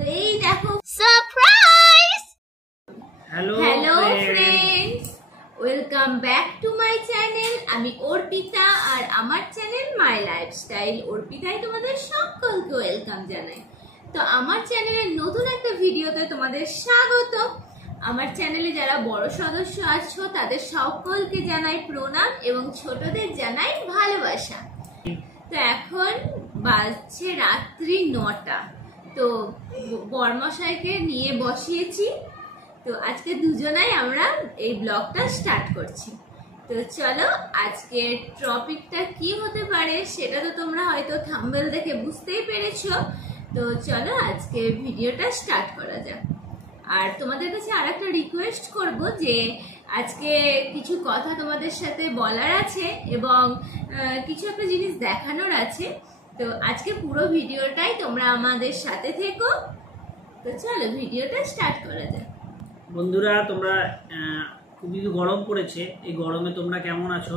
তো এই দেখো surprise. Hello friends, welcome back to my channel. আমি অর্পিতা আর আমার চ্যানেল মাই লাইফস্টাইল অর্পিতায় তোমাদের সকলকে ওয়েলকাম জানাই। তো আমার চ্যানেলের নতুন একটা ভিডিওতে তোমাদের স্বাগত। আমার চ্যানেলে যারা বড় সদস্য আছো তাদের সকলকে জানাই প্রণাম এবং ছোটদের জানাই ভালোবাসা। তো এখন বাজছে রাত্রি 9টা। তো বরমশাইকে নিয়ে বসিয়েছি। তো আজকে দুজনাই আমরা এই ব্লগটা স্টার্ট করছি। তো চলো, আজকের টপিকটা কি হতে পারে সেটা তো তোমরা হয়তো থাম্বনেল দেখে বুঝতেই পেরেছো। তো চলো আজকে ভিডিওটা স্টার্ট করা যাক। আর তোমাদের কাছে আর একটা রিকোয়েস্ট করব যে আজকে কিছু কথা তোমাদের সাথে বলার আছে এবং কিছু একটা জিনিস দেখানোর আছে। তো আজকে পুরো ভিডিওটাই তোমরা আমাদের সাথে থেকো। তো চলো ভিডিওটা স্টার্ট করা যাক। বন্ধুরা, তোমরা খুবই গরম পড়েছে, এই গরমে তোমরা কেমন আছো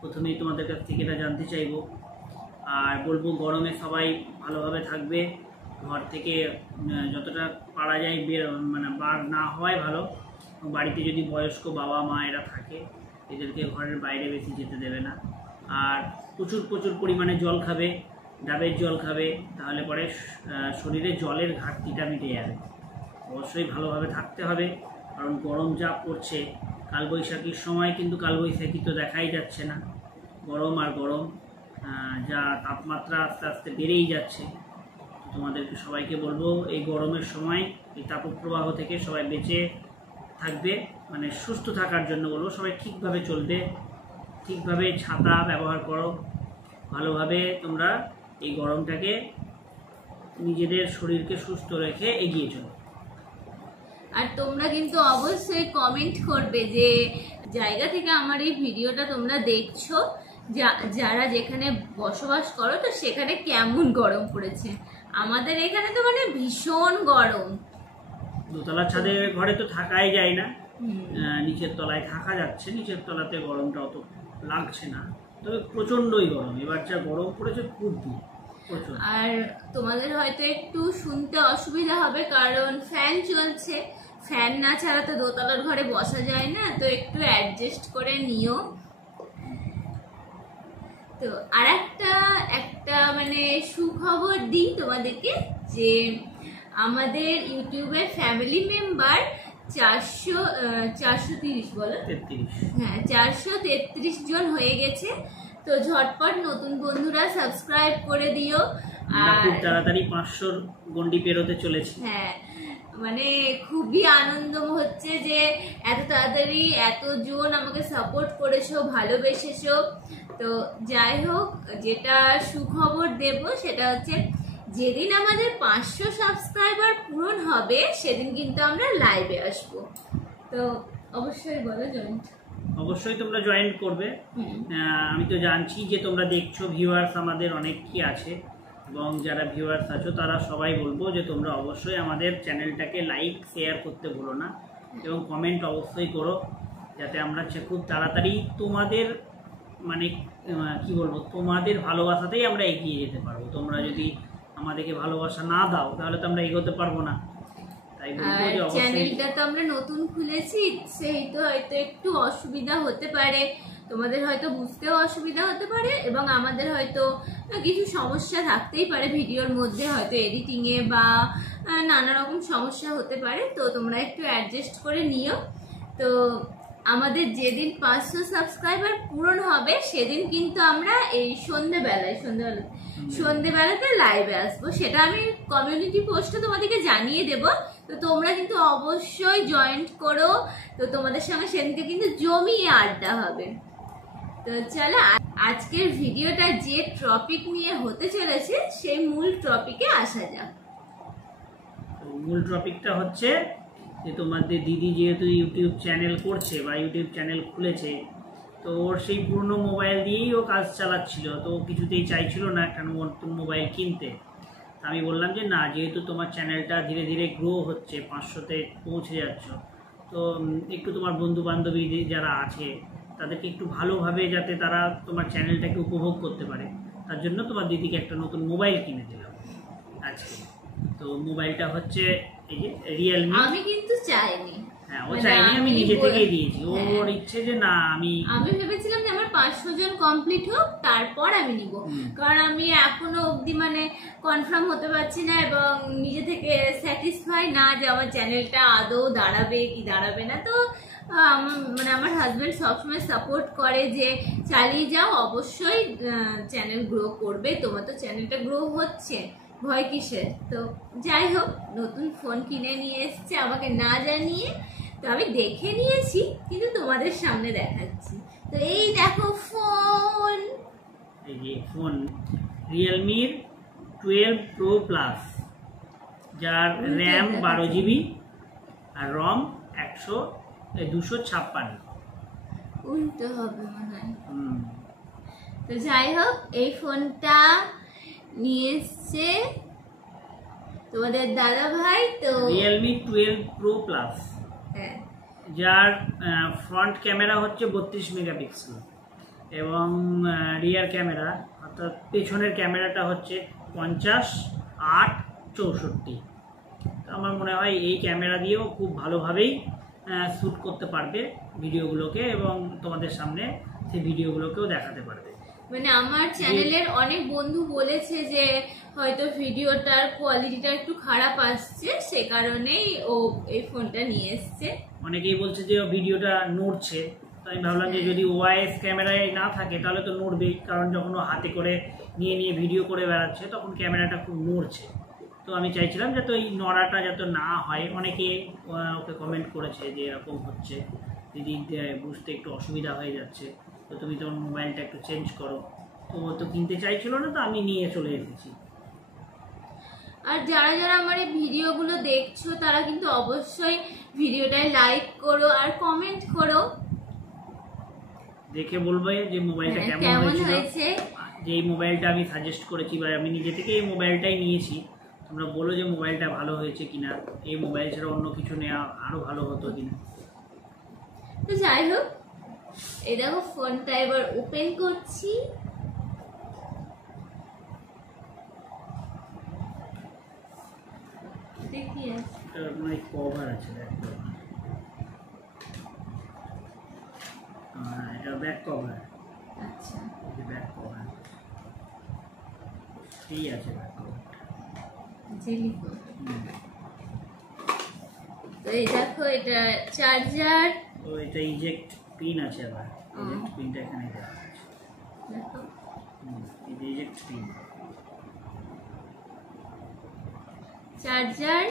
প্রথমেই তোমাদের কাছ থেকে এটা জানতে চাইবো। আর বলবো গরমে সবাই ভালোভাবে থাকবে, ঘর থেকে যতটা পারা যায় বার না হওয়াই ভালো। বাড়িতে যদি বয়স্ক বাবা মা এরা থাকে এদেরকে ঘরের বাইরে বেশি যেতে দেবে না। আর প্রচুর পরিমাণে জল খাবে, ডাবের জল খাবে, তাহলে পরে শরীরে জলের ঘাটতিটা মিটে যাবে। অবশ্যই ভালোভাবে থাকতে হবে, কারণ গরম যা পড়ছে, কালবৈশাখীর সময় কিন্তু কালবৈশাখী তো দেখাই যাচ্ছে না। গরম আর গরম, যা তাপমাত্রা আস্তে আস্তে বেড়েই যাচ্ছে। তোমাদেরকে সবাইকে বলবো এই গরমের সময় এই তাপপ্রবাহ থেকে সবাই বেঁচে থাকবে, সুস্থ থাকার জন্য বলবো। সবাই ঠিকভাবে চলবে, ঠিকভাবে ছাতা ব্যবহার করো, ভালোভাবে তোমরা এই গরমটাকে নিজেদের শরীরকে সুস্থ রেখে এগিয়ে চলো। আর তোমরা কিন্তু অবশ্যই কমেন্ট করবে যে জায়গা থেকে আমার এই ভিডিওটা তোমরা দেখছো, যারা যেখানে বসবাস করো তো সেখানে কেমন গরম পড়েছে। আমাদের এখানে তো ভীষণ গরম। দোতলার ছাদের ঘরে তো থাকাই যায় না, নিচের তলায় থাকা যাচ্ছে। নিচের তলাতে গরমটা অত লাগছে না, তবে প্রচন্ডই গরম। এবার যা গরম পড়েছে খুব দূর। আর তোমাদের হয়তো একটু শুনতে অসুবিধা হবে কারণ ফ্যান চলছে। ফ্যান না ছাড়া তো দোতলার ঘরে বসা যায় না, তো একটু অ্যাডজাস্ট করে নিও। তো আর একটা সুখবর দিই তোমাদেরকে যে আমাদের ইউটিউবের ফ্যামিলি মেম্বার 433 জন হয়ে গেছে। তো ঝটপট নতুন বন্ধুরা সাবস্ক্রাইব করে দিও। আর খুব তাড়াতাড়ি 500 গন্ডি পেরোতে চলেছে। হ্যাঁ, খুবই আনন্দ হচ্ছে যে এত তাড়াতাড়ি এতজন আমাকে সাপোর্ট করেছো, ভালোবেসেছো। তো যাই হোক, যেটা সুখবর দেব সেটা হচ্ছে যেদিন আমাদের 500 সাবস্ক্রাইবার পূরণ হবে সেদিন কিন্তু আমরা লাইভে আসবো। তো অবশ্যই বলো জয়েন্ট। অবশ্যই তোমরা জয়েন করবে। আমি তো জানছি যে তোমরা দেখছো, ভিউয়ার্স আমাদের অনেক কি আছে, এবং যারা ভিউয়ার্স আছো তারা সবাই বলবো যে তোমরা অবশ্যই আমাদের চ্যানেলটাকে লাইক শেয়ার করতে ভুলো না এবং কমেন্ট অবশ্যই করো, যাতে আমরা খুব তাড়াতাড়ি তোমাদের তোমাদের ভালোবাসাতেই আমরা এগিয়ে যেতে পারবো। তোমরা যদি আমাদেরকে ভালোবাসা না দাও তাহলে তো আমরা এগোতে পারবো না। তাই বলবো যে চ্যানেলটা তো আমরা নতুন খুলেছি, সেই তো হয়তো একটু অসুবিধা হতে পারে, তোমাদের হয়তো বুঝতেও অসুবিধা হতে পারে এবং আমাদের হয়তো কিছু সমস্যা থাকতেই পারে ভিডিওর মধ্যে, হয়তো এডিটিংয়ে বা নানা রকম সমস্যা হতে পারে। তো তোমরা একটু অ্যাডজাস্ট করে নিও। তো আমাদের যেদিন 500 সাবস্ক্রাইবার পূরণ হবে সেদিন কিন্তু আমরা এই সন্ধ্যেবেলাতে লাইভে আসবো। সেটা আমি কমিউনিটি পোস্টে তোমাদেরকে জানিয়ে দেব। তো তোমরা কিন্তু অবশ্যই জয়েন্ট করো। তো তোমাদের সঙ্গে সেদিনকে কিন্তু জমিয়ে আড্ডা হবে। তো চলো আজকের ভিডিওটা যে টপিক নিয়ে হতে চলেছে সেই মূল টপিকে আসা যাক। মূল টপিকটা হচ্ছে যে তোমাদের দিদি যেহেতু ইউটিউব চ্যানেল করছে বা ইউটিউব চ্যানেল খুলেছে, তো ওর সেই পুরনো মোবাইল দিয়েই ও কাজ চালাচ্ছিল। তো ও কিছুতেই চাইছিল না একটা নতুন মোবাইল কিনতে। আমি বললাম যে না, যেহেতু তোমার চ্যানেলটা ধীরে ধীরে গ্রো হচ্ছে, 500তে পৌঁছে যাচ্ছ, তো একটু তোমার বন্ধু বান্ধবী যারা আছে তাদেরকে একটু ভালোভাবে যাতে তারা তোমার চ্যানেলটাকে উপভোগ করতে পারে, তার জন্য তোমার দিদিকে একটা নতুন মোবাইল কিনে দিলাম আজকে। তো মোবাইলটা হচ্ছে এই যে রিয়েলমি। আমি কিন্তু চাইনি, হ্যাঁ ও চাইনি, আমি নিজে থেকেই দিয়েছি। ওর ইচ্ছে যে না আমি ভেবেছিলাম যে আমার 500 জন কমপ্লিট হোক তারপর আমি নিব, কারণ আমি এখনো অবধি মানে কনফার্ম হতে পারছি না এবং নিজে থেকে স্যাটিসফাই না যে আমার চ্যানেলটা আদৌ দাঁড়াবে কি দাঁড়াবে না। তো মানে আমার হাজব্যান্ড সবসময় সাপোর্ট করে যে চালিয়ে যাও, অবশ্যই চ্যানেল গ্রো করবে, তোমার তো চ্যানেলটা গ্রো হচ্ছে, ভয় কিসের। তো যাই হোক, নতুন ফোন কিনে নিয়ে এসছে আমাকে না জানিয়ে। তো আমি দেখে নিয়েছি কিন্তু তোমাদের সামনে দেখাচ্ছি। তো এই দেখো ফোন, এই যে ফোন রিয়েলমির 12 Pro Plus, যার র্যাম 12 GB আর রম 256। উল্টো হবে মনে হয়। তো যাই হোক, এই ফোনটা নিয়ে এসছে তোমাদের দাদা ভাই। তো রিয়েলমি 12 Pro Plus, হ্যাঁ, যার ফ্রন্ট ক্যামেরা হচ্ছে 32 মেগাপিক্সেল এবং রিয়ার ক্যামেরা অর্থাৎ পেছনের ক্যামেরাটা হচ্ছে 50/8/64। আমার মনে হয় এই ক্যামেরা দিয়েও খুব ভালোভাবেই শ্যুট করতে পারবে ভিডিওগুলোকে এবং তোমাদের সামনে সেই ভিডিওগুলোকেও দেখাতে পারবে। মানে আমার চ্যানেলের অনেক বন্ধু বলেছে যে হয়তো ভিডিওটার কোয়ালিটিটা একটু খারাপ আসছে, সে কারণেই ও এই ফোনটা নিয়ে এসছে। অনেকেই বলছে যে ভিডিওটা নড়ছে, তো আমি ভাবলাম যে যদি ওআইএস ক্যামেরায় না থাকে তাহলে তো নড়বেই, কারণ যখন ও হাতে করে নিয়ে ভিডিও করে বেড়াচ্ছে তখন ক্যামেরাটা খুব নড়ছে। তো আমি চাইছিলাম যাতে ওই নড়াটা যাতে না হয়। অনেকে ওকে কমেন্ট করেছে যে এরকম হচ্ছে দিদি, বুঝতে একটু অসুবিধা হয়ে যাচ্ছে, তো তুমি তোমার মোবাইলটা একটু চেঞ্জ করো। তো ও তো কিনতে চাইছিল না, তো আমি নিয়ে চলে এসেছি। আর যারা যারা আমার এই ভিডিওগুলো দেখছো তারা কিন্তু অবশ্যই ভিডিওটায় লাইক করো আর কমেন্ট করো, দেখে বলবে যে মোবাইলটা কেমন হয়েছে, যে এই মোবাইলটা আমি সাজেস্ট করেছি বা আমি নিজে থেকে এই মোবাইলটাই নিয়েছি। তোমরা বলো যে মোবাইলটা ভালো হয়েছে কিনা, এই মোবাইল ছাড়া অন্য কিছু নেওয়া আরো ভালো হতো কিনা। তো যাই হোক, এই দেখো ফোনটা এবার ওপেন করছি। দেখি কভার আছে, এটা ব্যাক কভার। আচ্ছা, ব্যাক কভার এই আছে, ব্যাক কভার। তো এই দেখো এটা চার্জার, তো এটা ইজেক্ট পিন আছে, আবার ইজেক্ট পিনটা এখানে দেওয়া আছে। দেখো এই যে ইজেক্ট পিন, চার্জার।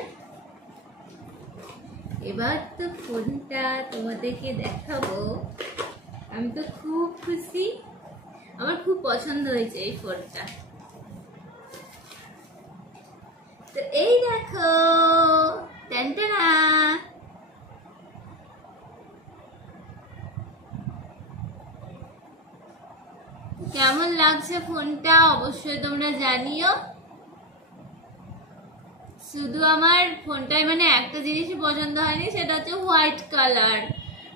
এবার তো ফোনটা তোমাদেরকে দেখাবো। আমি তো খুব খুশি, আমার খুব পছন্দ হয়েছে এই ফোনটা। তো এই দেখো, টানটানা, কেমন লাগছে ফোনটা অবশ্যই তোমরা জানিও। শুধু আমার ফোনটায় মানে একটা জিনিসই পছন্দ হয়নি, সেটা হচ্ছে হোয়াইট কালার,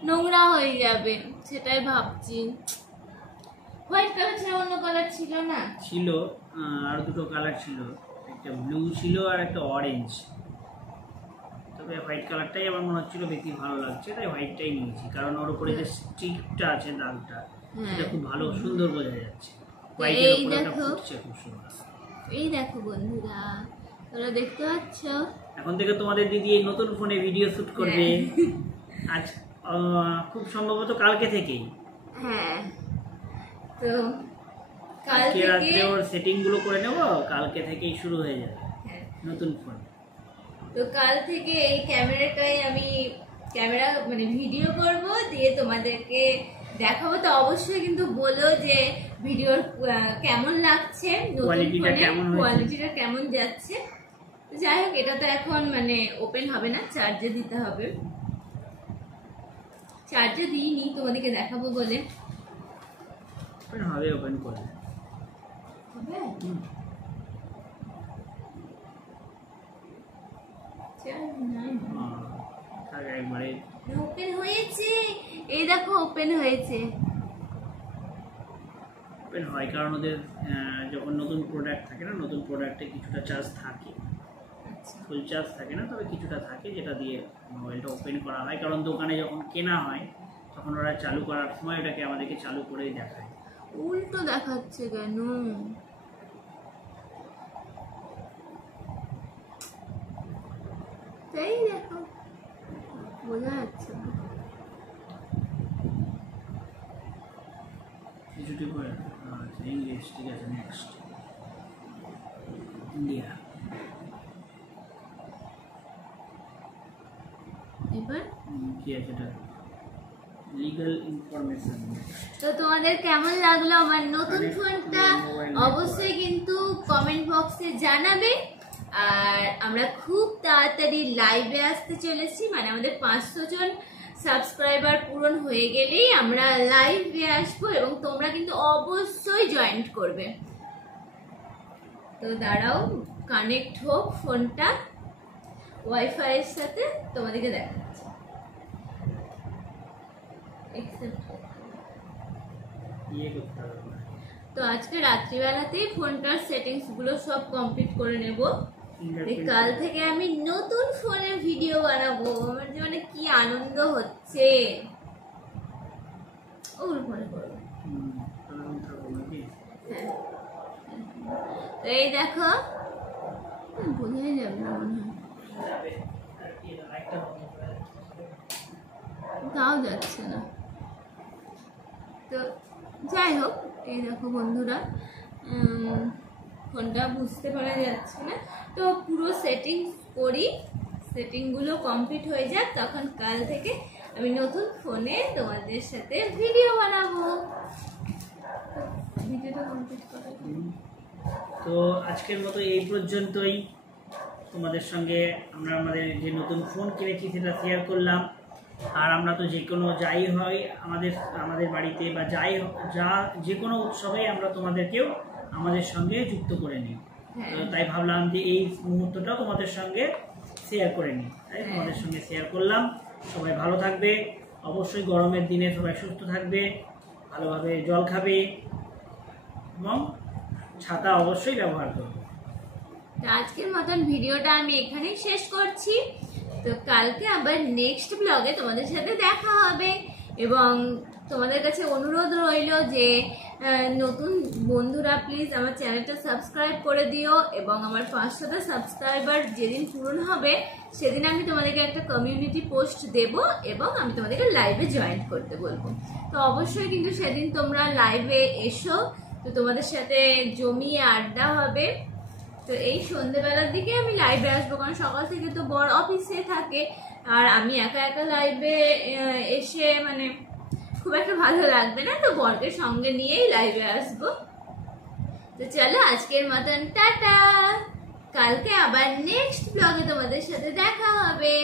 নোংরা হয়ে যাবে সেটাই ভাবছি। হোয়াইট কালার ছাড়া অন্য কালার ছিল না? ছিল, আর দুটো কালার ছিল, একটা ব্লু ছিল আর একটা অরেঞ্জ। তবে হোয়াইট কালারটাই আমার মনে হচ্ছিল বেশি ভালো লাগছে, তাই হোয়াইটটাই নিয়েছি। কারণ ওর উপরে যে স্টিকটা আছে, দাগটা, সেটা খুব ভালো সুন্দর বোঝা যাচ্ছে। হোয়াইটের উপরে একটা ফুটছে খুব সুন্দর। এই দেখো বন্ধুরা, তোমরা দেখতে পাচ্ছ, এখন থেকে তোমাদের দিদি এই নতুন ফোনে ভিডিও শুট করবে। আজ খুব সম্ভবত কালকে থেকেই। হ্যাঁ, তো কালকে রাতে ওর সেটিং গুলো করে নেব, কালকে থেকেই শুরু হয়ে যাবে নতুন ফোন। তো কাল থেকে এই ক্যামেরাটাই আমি মানে ভিডিও করব, দিয়ে তোমাদেরকে দেখাবো। তো অবশ্যই কিন্তু বলো যে ভিডিওর কেমন লাগছে, কোয়ালিটিটা কেমন যাচ্ছে। যাই হোক, এটা তো এখন মানে ওপেন হবে না, চার্জে দিতে হবে। চার্জে দিইনি তোমাদেরকে দেখাবো বলে। ওপেন হবে, ওপেন করবে হবে। ওপেন হয়েছে, এই দেখো ওপেন হয়েছে। ওপেন হয় কারণ ওদের যখন নতুন প্রোডাক্ট থাকে না, নতুন প্রোডাক্টে কিছুটা চার্জ থাকে, আচ্ছা ফুল চার্জ থাকে না, তবে কিছুটা থাকে যেটা দিয়ে মোবাইলটা ওপেন করা হয়, কারণ দোকানে যখন কেনা হয় তখন ওরা চালু করার সময় ওটাকে আমাদেরকে চালু করেই দেখায়। উল্টো দেখাচ্ছে কেন? তাই দেখো, বোঝা যাচ্ছে না। কিছুটি করে আচ্ছা ইংলিশ, ঠিক আছে। Next India. এবার কি আছে এটা? Legal information. তো তোমাদের কেমন লাগলো আমার নতুন ফোনটা? অবশ্যই কিন্তু কমেন্ট বক্সে জানাবে। আর আমরা খুব তাড়াতাড়ি লাইভে আসতে চলেছি, মানে আমাদের 500 জন সাবস্ক্রাইবার পূরণ হয়ে গেলেই আমরা লাইভে আসবো এবং তোমরা কিন্তু অবশ্যই জয়েন করবে। তো দাঁড়াও, কানেক্ট হোক ফোনটা ওয়াইফাই এর সাথে, তোমাদেরকে দেখাচ্ছি। তো আজকে রাত্রিবেলাতেই ফোনটার সেটিংস গুলো সব কমপ্লিট করে নেব। কাল থেকে আমি নতুন ফোনে ভিডিও বানাবো। আমার যে মানে কি আনন্দ হচ্ছে। ওগুলো ফোনে করবো। হ্যাঁ, তো এই দেখো, বোঝাই যাবে না মনে হয়, তাও যাচ্ছে না। তো যাই হোক, এই দেখো বন্ধুরা, ফোনটা বুঝতে পারা যাচ্ছে না। তো পুরো সেটিংস করি, সেটিংগুলো কমপ্লিট হয়ে যাক, তখন কাল থেকে আমি নতুন ফোনে তোমাদের সাথে ভিডিও বানাবো। ভিডিওটা কমপ্লিট করা। তো আজকের মতো এই পর্যন্তই। তোমাদের সঙ্গে আমরা আমাদের যে নতুন ফোন কিনেছি সেটা শেয়ার করলাম। আর আমরা তো যে কোনো যাই হয় আমাদের বাড়িতে বা যে কোনো উৎসবে আমরা তোমাদেরকেও আমাদের সঙ্গে যুক্ত করে নিই। তাই ভাবলাম যে এই মুহূর্তটা তোমাদের সঙ্গে শেয়ার করে নিই, তাই তোমাদের সঙ্গে শেয়ার করলাম। সবাই ভালো থাকবে, অবশ্যই গরমের দিনে সবাই সুস্থ থাকবে, ভালোভাবে জল খাবে এবং ছাতা অবশ্যই ব্যবহার করবে। তো আজকের মতন ভিডিওটা আমি এখানেই শেষ করছি। তো কালকে আবার নেক্সট ব্লগে তোমাদের সাথে দেখা হবে এবং তোমাদের কাছে অনুরোধ রইল যে নতুন বন্ধুরা প্লিজ আমার চ্যানেলটা সাবস্ক্রাইব করে দিও এবং আমার 500টা সাবস্ক্রাইবার যেদিন পূরণ হবে সেদিন আমি তোমাদেরকে একটা কমিউনিটি পোস্ট দেব এবং আমি তোমাদেরকে লাইভে জয়েন করতে বলবো। তো অবশ্যই কিন্তু সেদিন তোমরা লাইভে এসো, তো তোমাদের সাথে জমিয়ে আড্ডা হবে। তো এই সন্ধ্যেবেলার দিকে আমি লাইভে আসবো, কারণ সকাল থেকে তো বড় অফিসে থাকে আর আমি একা একা লাইভে এসে মানে খুব একটা ভালো লাগবে না, তো বরকে সঙ্গে নিয়েই লাইভে আসবো। তো চলো আজকের মতন টাটা, কালকে আবার নেক্সট ব্লগে তোমাদের সাথে দেখা হবে।